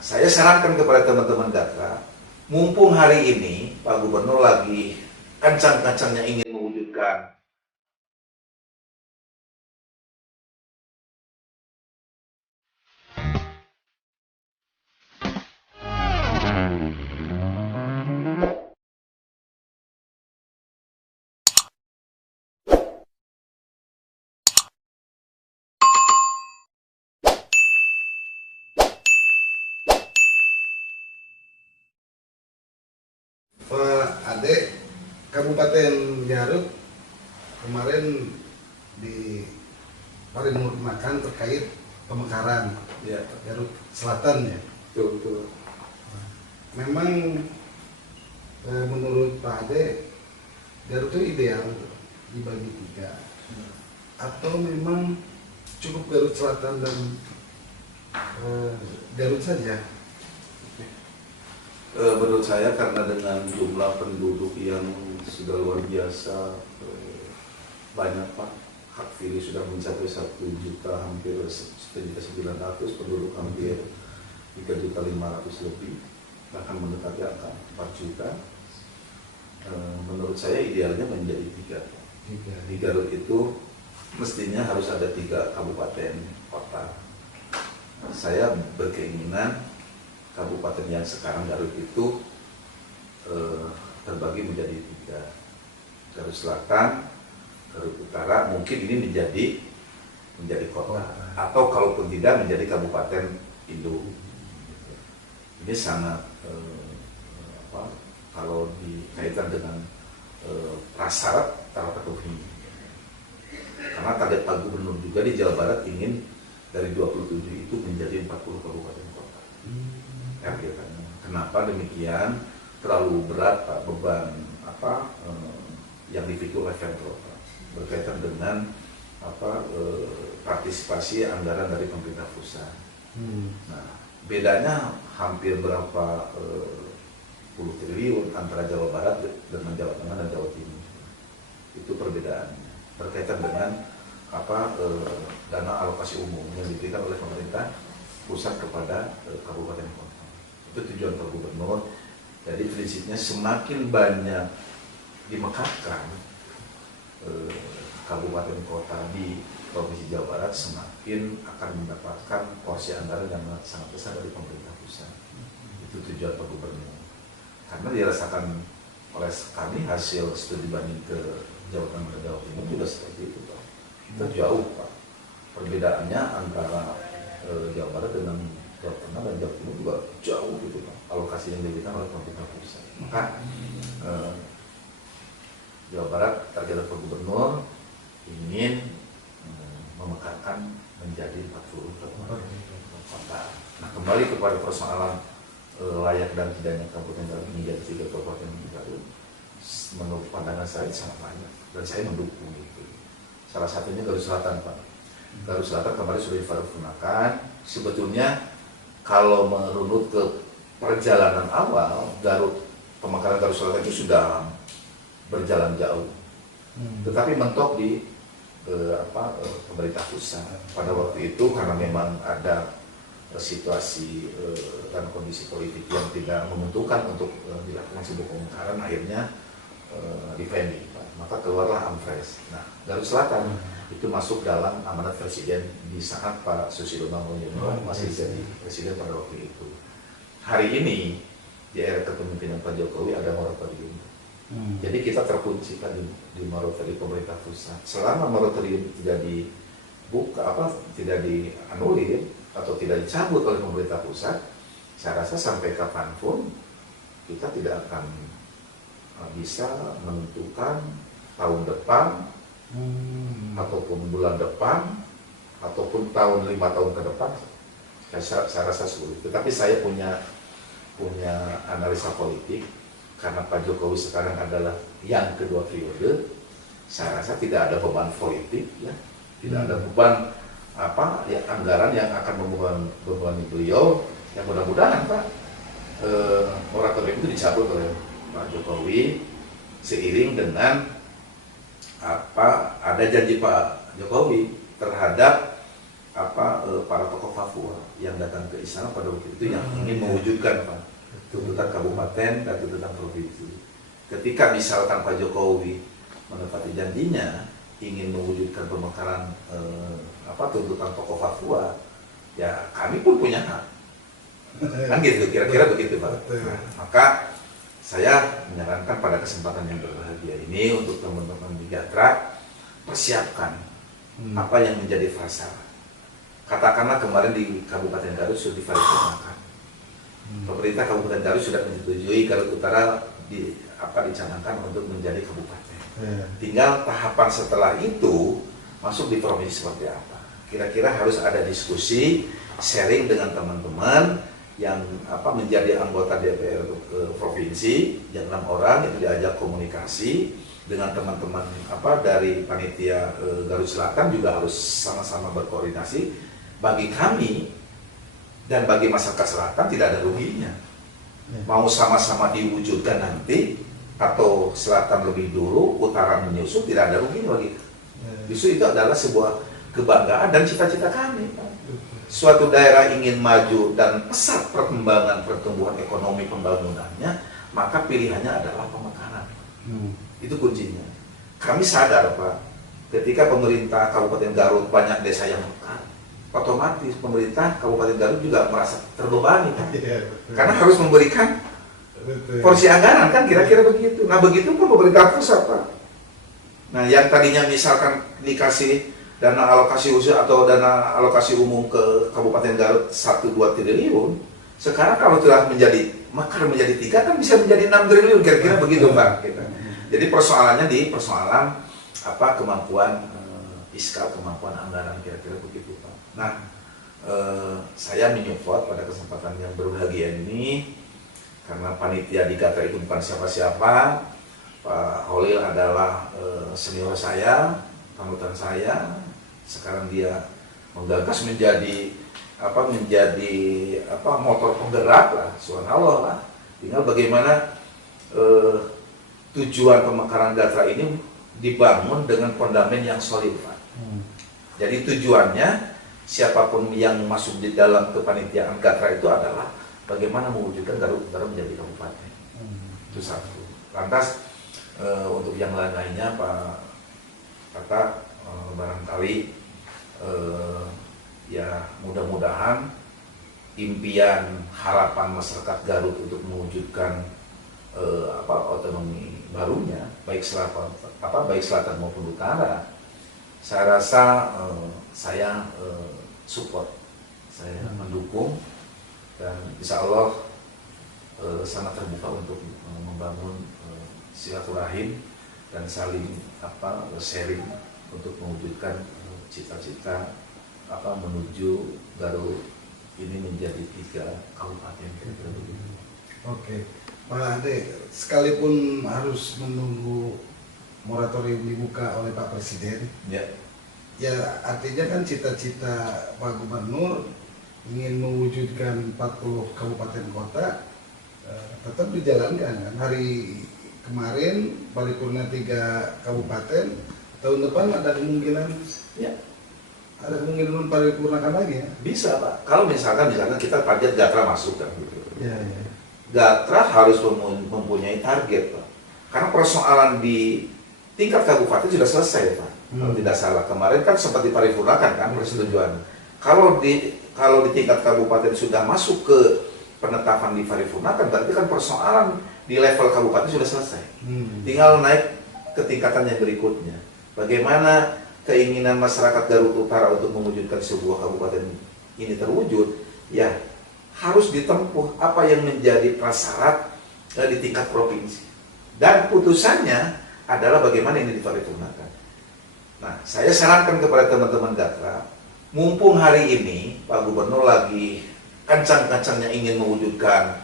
saya sarankan kepada teman-teman Gatra, mumpung hari ini Pak Gubernur lagi kencang-kencangnya ingin mewujudkan Pak Ade, Kabupaten Garut kemarin diparipurnakan terkait pemekaran ya, Garut Selatan ya. betul. Memang menurut Pak Ade Garut itu ideal dibagi 3 atau memang cukup Garut Selatan dan Garut saja? Menurut saya karena dengan jumlah penduduk yang sudah luar biasa banyak Pak, hak pilih sudah mencapai 1 juta, hampir 1.900.000, penduduk hampir 3.500.000 lebih, bahkan mendekati angka 4 juta. Menurut saya idealnya menjadi 3. Di Garut itu mestinya harus ada 3 kabupaten kota. Saya berkeinginan kabupaten yang sekarang Garut itu terbagi menjadi 3. Garut Selatan, Garut Utara, mungkin ini menjadi kota, atau kalaupun tidak menjadi kabupaten induk. Ini sangat kalau dikaitkan dengan prasyarat terpenuhi. Karena target Pak Gubernur juga di Jawa Barat ingin dari 27 itu menjadi 40 kabupaten kota. Kenapa demikian? Terlalu berat Pak beban yang dipikul oleh Pemprov berkaitan dengan partisipasi anggaran dari pemerintah pusat. Nah, bedanya hampir berapa puluh triliun antara Jawa Barat dengan Jawa Tengah dan Jawa Timur. Itu perbedaannya berkaitan dengan dana alokasi umum yang diberikan oleh pemerintah pusat kepada kabupaten kota. Itu tujuan Pak Gubernur. Jadi prinsipnya semakin banyak dimekarkan kabupaten kota di Provinsi Jawa Barat, semakin akan mendapatkan porsi anggaran yang sangat besar dari pemerintah pusat. Itu tujuan Pak Gubernur. Karena dirasakan oleh kami hasil studi banding ke Jawa Tengah dan Jawa Timur juga seperti itu Pak. Itu jauh Pak. Perbedaannya antara Jawa Barat dengan Jawa Tengah dan Jawa Timur juga jauh gitu Pak, alokasi yang diberikan oleh pemerintah pusat. Maka Jawa Barat target Pak Gubernur ingin memekarkan menjadi 40 kabupaten kota. Nah, kembali kepada persoalan layak dan tidaknya kabupaten Garut menjadi 3 kabupaten Garut, menurut pandangan saya sangat banyak dan saya mendukung itu. Salah satunya Garut Selatan Pak. Garut Selatan kemarin sudah diparipurnakan. Sebetulnya kalau merunut ke perjalanan awal, pemekaran Garut Selatan itu sudah berjalan jauh. Tetapi mentok di pemerintah pusat. Pada waktu itu karena memang ada situasi dan kondisi politik yang tidak menguntungkan untuk dilakukan sebuah pemekaran, akhirnya dipending, maka keluarlah Ampres. Nah, Garut Selatan itu masuk dalam amanat presiden di saat Pak Susilo Bambang Yudhoyono masih jadi presiden pada waktu itu. Hari ini di era kepemimpinan Pak Jokowi ada moratorium. Jadi kita terkunci kan di moratorium pemerintah pusat. Selama moratorium tidak dibuka, tidak dianulir atau tidak dicabut oleh pemerintah pusat, saya rasa sampai kapanpun kita tidak akan bisa menentukan tahun depan ataupun bulan depan ataupun 5 tahun ke depan. Saya rasa sulit. Tetapi saya punya analisa politik. Karena Pak Jokowi sekarang adalah yang kedua periode, saya rasa tidak ada beban politik, ya, tidak ada beban anggaran yang akan membebani beliau. Yang mudah-mudahan Pak moratorium itu dicabut oleh Pak Jokowi seiring dengan ada janji Pak Jokowi terhadap para tokoh Papua yang datang ke istana pada waktu itu yang ingin mewujudkan Pak, tuntutan kabupaten dan tuntutan provinsi. Ketika misalkan Pak Jokowi menepati janjinya ingin mewujudkan pemekaran tuntutan tokoh Papua, ya kami pun punya hak. Kan gitu, kira-kira begitu Pak. Nah, maka saya menyarankan pada kesempatan yang berbahagia ini untuk teman-teman di Gatra, persiapkan apa yang menjadi prasyarat. Katakanlah kemarin di Kabupaten Garut sudah diparipurnakan. Pemerintah Kabupaten Garut sudah menyetujui Garut Utara dicanangkan untuk menjadi kabupaten. Tinggal tahapan setelah itu masuk di provinsi seperti apa. Kira-kira harus ada diskusi, sharing dengan teman-teman yang menjadi anggota DPR provinsi, yang 6 orang itu diajak komunikasi dengan teman-teman dari panitia Garut Selatan juga harus sama-sama berkoordinasi. Bagi kami dan bagi masyarakat selatan tidak ada ruginya. Mau sama-sama diwujudkan nanti atau selatan lebih dulu, utara menyusul, tidak ada ruginya bagi kami. Justru itu adalah sebuah kebanggaan dan cita-cita kami. Suatu daerah ingin maju dan pesat perkembangan pertumbuhan ekonomi pembangunannya, maka pilihannya adalah pemekaran. Itu kuncinya. Kami sadar Pak, ketika pemerintah Kabupaten Garut banyak desa yang mekar, otomatis pemerintah Kabupaten Garut juga merasa terbebani Pak. Karena harus memberikan porsi anggaran kan kira-kira begitu. Nah begitu pun pemerintah pusat Pak. Nah yang tadinya misalkan dikasih dana alokasi khusus atau dana alokasi umum ke Kabupaten Garut 1-2 triliun, sekarang kalau telah menjadi mekar menjadi 3 kan bisa menjadi 6 triliun kira-kira begitu Pak. Jadi persoalannya di persoalan kemampuan fiskal, kemampuan anggaran kira-kira begitu Pak. Nah saya menyupport pada kesempatan yang berbahagia ini karena panitia di Gatra itu bukan siapa-siapa. Pak Holil adalah senior saya, panutan saya. Sekarang dia menggagas menjadi motor penggerak lah, subhanallah lah. Tinggal bagaimana tujuan pemekaran Gatra ini dibangun dengan fondamen yang solid Pak. Jadi tujuannya siapapun yang masuk di dalam kepanitiaan Gatra itu adalah bagaimana mewujudkan Garut Utara menjadi kabupaten. Itu satu. Lantas untuk yang lain-lainnya Pak Kata barangkali ya mudah-mudahan impian harapan masyarakat Garut untuk mewujudkan otonomi barunya baik selatan maupun utara, saya rasa saya support, saya mendukung dan insya Allah sangat terbuka untuk membangun silaturahim dan saling sharing untuk mewujudkan cita-cita menuju Garut ini menjadi 3 kabupaten kira-kira begitu. Oke, Pak Ade, sekalipun harus menunggu moratorium dibuka oleh Pak Presiden, ya artinya kan cita-cita Pak Gubernur ingin mewujudkan 40 kabupaten kota tetap dijalankan kan? Hari kemarin paripurna 3 kabupaten, tahun depan ada kemungkinan paripurnakan lagi ya? Bisa Pak, kalau misalkan kita target Gatra masuk kan gitu. Gatra harus mempunyai target Pak, karena persoalan di tingkat kabupaten sudah selesai Pak. Kalau tidak salah kemarin kan sempat diparipurnakan kan persetujuan. Kalau di tingkat kabupaten sudah masuk ke penetapan diparipurnakan, berarti kan persoalan di level kabupaten sudah selesai. Tinggal naik ke tingkatan yang berikutnya. Bagaimana keinginan masyarakat Garut Utara untuk mewujudkan sebuah kabupaten ini terwujud, ya harus ditempuh apa yang menjadi prasyarat di tingkat provinsi. Dan putusannya adalah bagaimana ini diparipurnakan. Nah, saya sarankan kepada teman-teman Gatra, mumpung hari ini Pak Gubernur lagi kencang-kencangnya ingin mewujudkan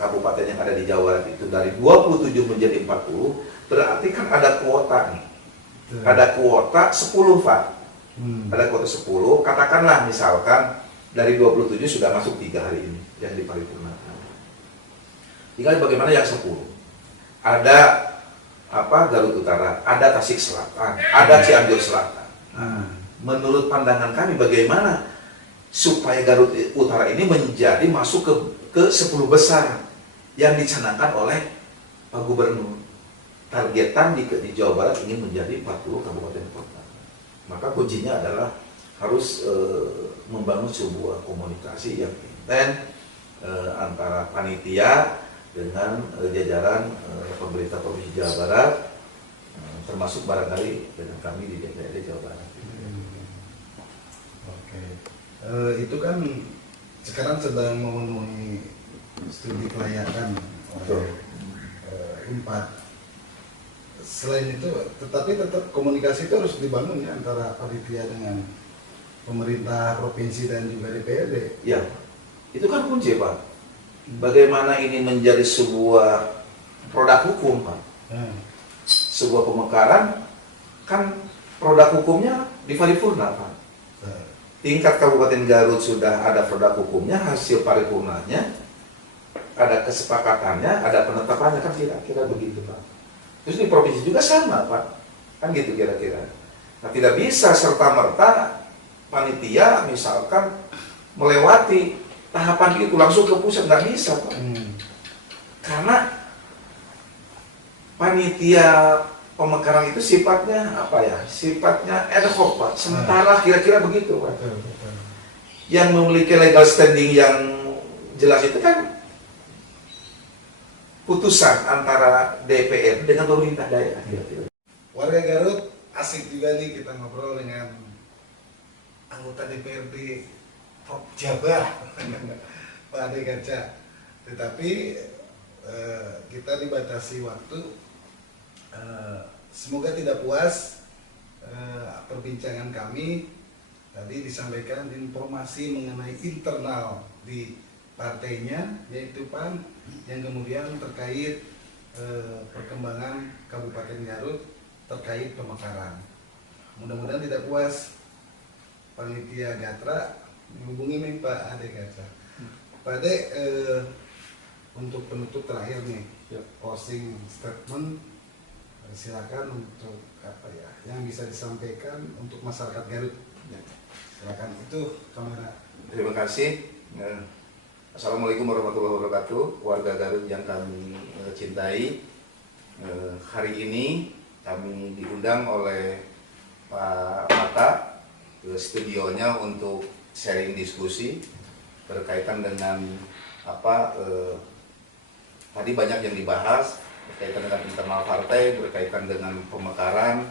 kabupaten yang ada di Jawa Barat itu dari 27 menjadi 40, berarti kan ada kuota nih. Ada kuota 10 Pak. Ada kuota 10, katakanlah misalkan dari 27 sudah masuk 3 hari ini yang diparipurnakan. Tinggal bagaimana yang 10. Ada Garut Utara, ada Tasik Selatan, ada Cianjur Selatan. menurut pandangan kami bagaimana supaya Garut Utara ini menjadi masuk ke 10 besar yang dicanangkan oleh Pak Gubernur. Targetan di Jawa Barat ingin menjadi 40 kabupaten kota. Maka kuncinya adalah harus membangun sebuah komunikasi yang intens antara panitia dengan jajaran pemerintah Provinsi Jawa Barat, termasuk barangkali dengan kami di DPRD Jawa Barat. Oke. Itu kan sekarang sedang memenuhi studi kelayakan oleh Unpad. Selain itu, tetapi tetap komunikasi itu harus dibangun ya antara panitia dengan pemerintah provinsi dan juga DPRD. Ya, itu kan kunci Pak. Bagaimana ini menjadi sebuah produk hukum Pak. Sebuah pemekaran kan produk hukumnya di paripurna Pak. Tingkat Kabupaten Garut sudah ada produk hukumnya, hasil paripurnanya, ada kesepakatannya, ada penetapannya, kan kira-kira begitu Pak. Terus di provinsi juga sama Pak, kan gitu kira-kira. Nah tidak bisa serta-merta panitia misalkan melewati tahapan itu langsung ke pusat, nggak bisa Pak. Karena panitia pemekaran itu sifatnya apa ya? Sifatnya ad hoc Pak, sementara kira-kira begitu Pak. Yang memiliki legal standing yang jelas itu kan putusan antara DPR dengan pemerintah daerah. Warga Garut asik juga nih kita ngobrol dengan anggota DPRD Top Jabar Pak Ade Kaca. Tetapi kita dibatasi waktu. Semoga tidak puas perbincangan kami. Tadi disampaikan informasi mengenai internal di partainya, yaitu PAN, yang kemudian terkait perkembangan Kabupaten Garut terkait pemekaran. Mudah-mudahan tidak puas panitia Gatra menghubungi nih Pak Ade Kaca. Pak Ade, untuk penutup terakhir nih, closing statement, silakan untuk apa ya yang bisa disampaikan untuk masyarakat Garut. Silakan, itu kamera. Terima kasih. Assalamualaikum warahmatullahi wabarakatuh, warga Garut yang kami cintai. Hari ini kami diundang oleh Pak Mata ke studionya untuk sharing diskusi berkaitan dengan tadi banyak yang dibahas berkaitan dengan internal partai, berkaitan dengan pemekaran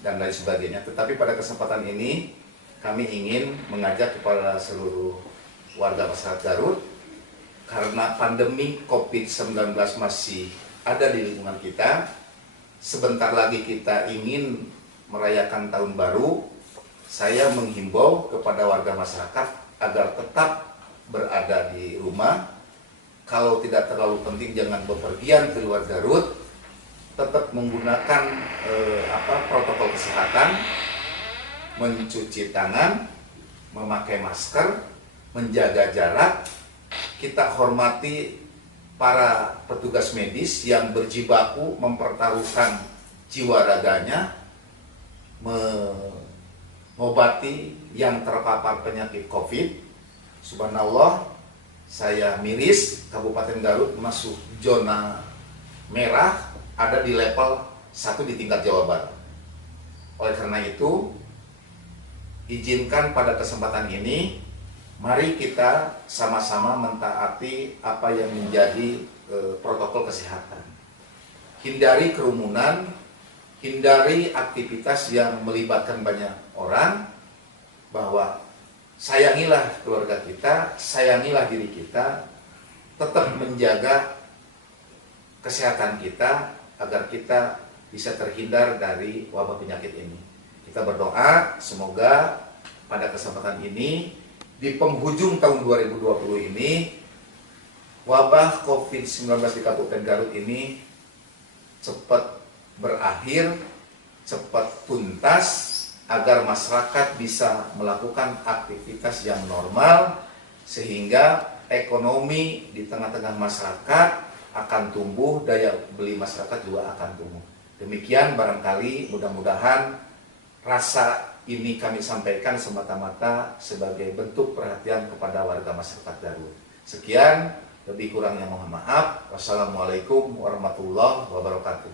dan lain sebagainya. Tetapi pada kesempatan ini kami ingin mengajak kepada seluruh warga masyarakat Garut, karena pandemi COVID-19 masih ada di lingkungan kita, sebentar lagi kita ingin merayakan tahun baru. Saya menghimbau kepada warga masyarakat agar tetap berada di rumah. Kalau tidak terlalu penting jangan bepergian keluar Garut, tetap menggunakan protokol kesehatan, mencuci tangan, memakai masker, menjaga jarak. Kita hormati para petugas medis yang berjibaku mempertaruhkan jiwa raganya mengobati yang terpapar penyakit COVID. Subhanallah, saya miris, Kabupaten Garut masuk zona merah, ada di level 1 di tingkat Jawa Barat. Oleh karena itu, izinkan pada kesempatan ini, mari kita sama-sama mentaati apa yang menjadi protokol kesehatan. Hindari kerumunan, hindari aktivitas yang melibatkan banyak orang, bahwa sayangilah keluarga kita, sayangilah diri kita, tetap menjaga kesehatan kita agar kita bisa terhindar dari wabah penyakit ini. Kita berdoa semoga pada kesempatan ini di penghujung tahun 2020 ini wabah COVID-19 di Kabupaten Garut ini cepat berakhir, cepat tuntas, agar masyarakat bisa melakukan aktivitas yang normal sehingga ekonomi di tengah-tengah masyarakat akan tumbuh, daya beli masyarakat juga akan tumbuh. Demikian barangkali mudah-mudahan rasa ini kami sampaikan semata-mata sebagai bentuk perhatian kepada warga masyarakat Garut. Sekian, lebih kurangnya mohon maaf. Wassalamualaikum warahmatullahi wabarakatuh.